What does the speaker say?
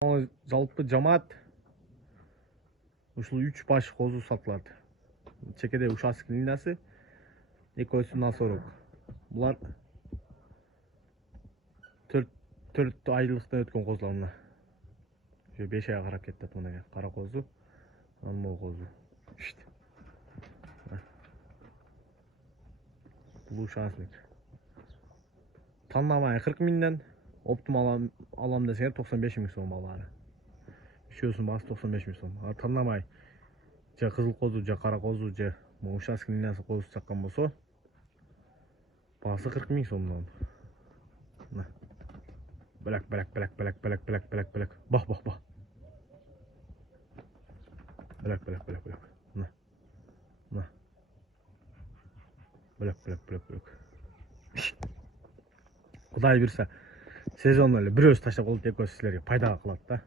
Жалпы жамаат ушул 3 баш козу сатылат. Чекеде участок линиясы, экөөсү насорог. Булар 4 айлыктан өткөн козулар мына. 5 айга карап кетет мына кара козу, мол козу. Бул шансник. Таннамай 40 миңден, оптимал алам десеңер 95 миң сом балары. Үшөөсүнүн баасы 95 миң сом. Таннамай же кызыл козу, же кара козу, же участок линиясы козу чаккан болсо, баасы 40 миң сомдон. Белек. Бах. Белек. Белек. Кудай бирсе, сезон эле бирөөсү таштап коет, экөөсү силерге пайда кылат да.